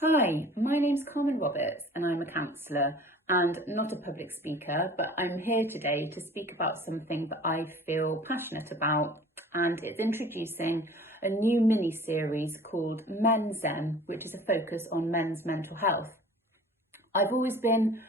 Hi, my name's Carmen Roberts and I'm a counsellor and not a public speaker, but I'm here today to speak about something that I feel passionate about, and it's introducing a new mini-series called MEN ZEN, which is a focus on men's mental health. I've always been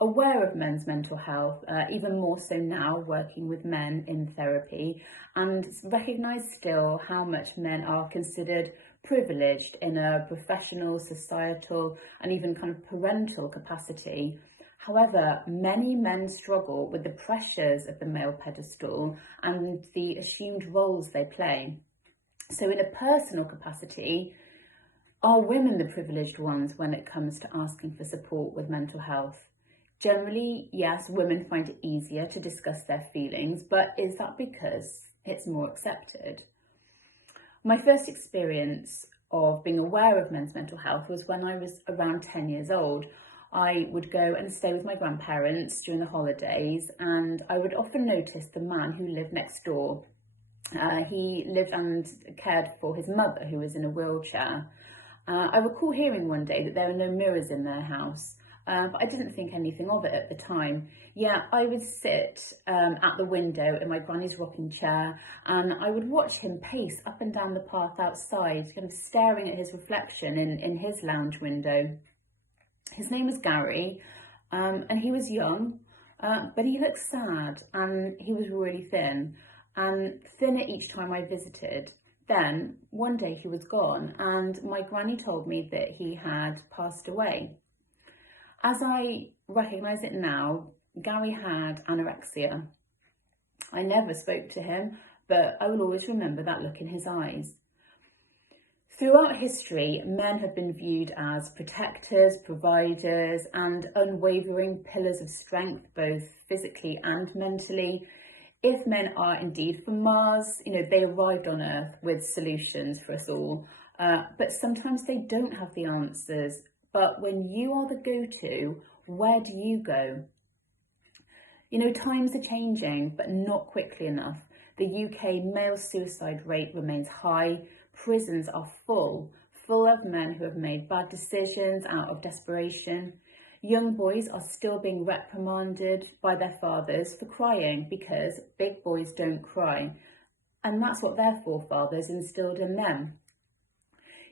aware of men's mental health, even more so now working with men in therapy, and recognise still how much men are considered privileged in a professional, societal and even kind of parental capacity. However, many men struggle with the pressures of the male pedestal and the assumed roles they play. So in a personal capacity, are women the privileged ones when it comes to asking for support with mental health? Generally, yes, women find it easier to discuss their feelings, but is that because it's more accepted? My first experience of being aware of men's mental health was when I was around 10 years old. I would go and stay with my grandparents during the holidays, and I would often notice the man who lived next door. He lived and cared for his mother, who was in a wheelchair. I recall hearing one day that there were no mirrors in their house, but I didn't think anything of it at the time. Yeah, I would sit at the window in my granny's rocking chair, and I would watch him pace up and down the path outside, kind of staring at his reflection in his lounge window. His name was Gary, and he was young, but he looked sad, and he was really thin, and thinner each time I visited. Then, one day he was gone, and my granny told me that he had passed away. As I recognise it now, Gary had anorexia. I never spoke to him, but I will always remember that look in his eyes. Throughout history, men have been viewed as protectors, providers, and unwavering pillars of strength, both physically and mentally. If men are indeed from Mars, they arrived on Earth with solutions for us all, but sometimes they don't have the answers. But when you are the go-to, where do you go? Times are changing, but not quickly enough. The UK male suicide rate remains high. Prisons are full of men who have made bad decisions out of desperation. Young boys are still being reprimanded by their fathers for crying because big boys don't cry. And that's what their forefathers instilled in them.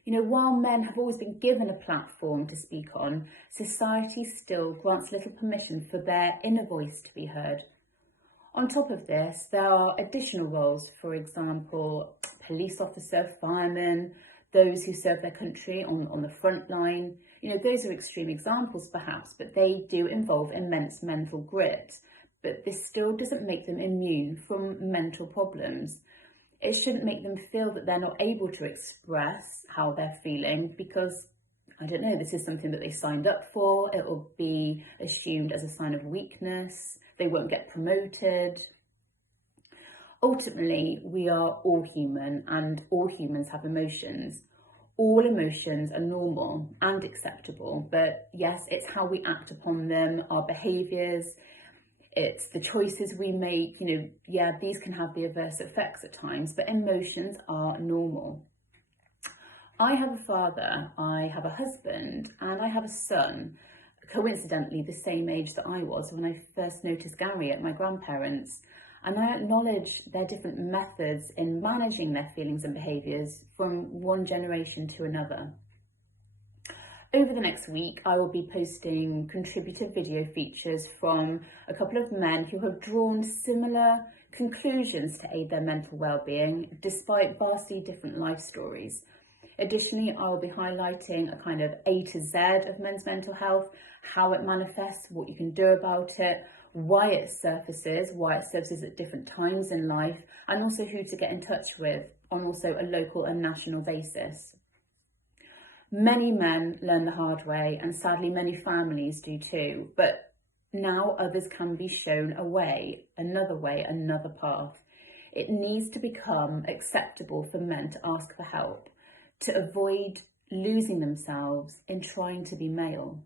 While men have always been given a platform to speak on, society still grants little permission for their inner voice to be heard. On top of this, there are additional roles, for example, police officer, firemen, those who serve their country on the front line. Those are extreme examples perhaps, but they do involve immense mental grit. But this still doesn't make them immune from mental problems. It shouldn't make them feel that they're not able to express how they're feeling because, this is something that they signed up for. It will be assumed as a sign of weakness. They won't get promoted. Ultimately, we are all human and all humans have emotions. All emotions are normal and acceptable, but yes, it's how we act upon them, our behaviours, it's the choices we make. These can have the adverse effects at times, but emotions are normal. I have a father, I have a husband, and I have a son, coincidentally the same age that I was when I first noticed Gary at my grandparents'. And I acknowledge their different methods in managing their feelings and behaviours from one generation to another. Over the next week, I will be posting contributed video features from a couple of men who have drawn similar conclusions to aid their mental well-being, despite vastly different life stories. Additionally, I will be highlighting a kind of A to Z of men's mental health, how it manifests, what you can do about it, why it surfaces at different times in life, and also who to get in touch with on also a local and national basis. Many men learn the hard way, and sadly many families do too, but now others can be shown a way, another path. It needs to become acceptable for men to ask for help, to avoid losing themselves in trying to be male.